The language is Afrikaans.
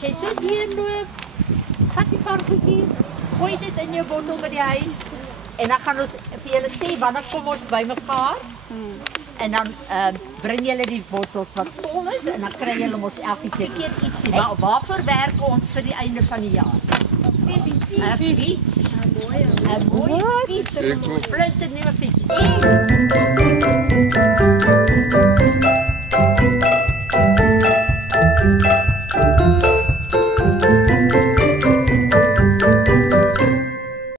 As jy so deurloop, vat die paar goedjies, gooi dit in jou bottel by die huis en dan gaan ons vir julle sê wanneer kom ons by mekaar en dan bring julle die bottels wat vol is en dan kry julle mos elke keer ietsie. Maar waarvoor werk ons vir die einde van die jaar? 'n fiets. 'n mooi fiets. 'n splinternuwe fiets.